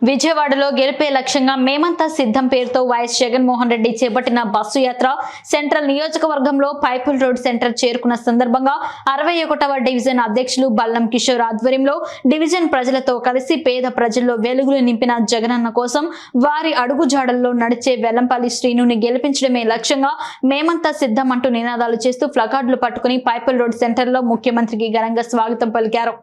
విజయవాడలో గెలిపే లక్ష్యంగా మేమంతా సిద్ధం పేరుతో వైఎస్ జగన్మోహన్ రెడ్డి చేపట్టిన బస్సు యాత్ర సెంట్రల్ నియోజకవర్గంలో పైపుల్ రోడ్ సెంటర్ చేరుకున్న సందర్భంగా 61వ డివిజన్ అధ్యక్షులు బల్లం కిషోర్ ఆధ్వర్యంలో డివిజన్ ప్రజలతో కలిసి పేద ప్రజల్లో వెలుగులు నింపిన జగనన్న కోసం వారి అడుగుజాడల్లో నడిచే వెల్లంపల్లి శ్రీనుని గెలిపించడమే లక్ష్యంగా మేమంతా సిద్ధం అంటూ నినాదాలు చేస్తూ ప్లకార్డులు పట్టుకుని పైపుల్ రోడ్ సెంటర్లో ముఖ్యమంత్రికి ఘనంగా స్వాగతం పలికారు.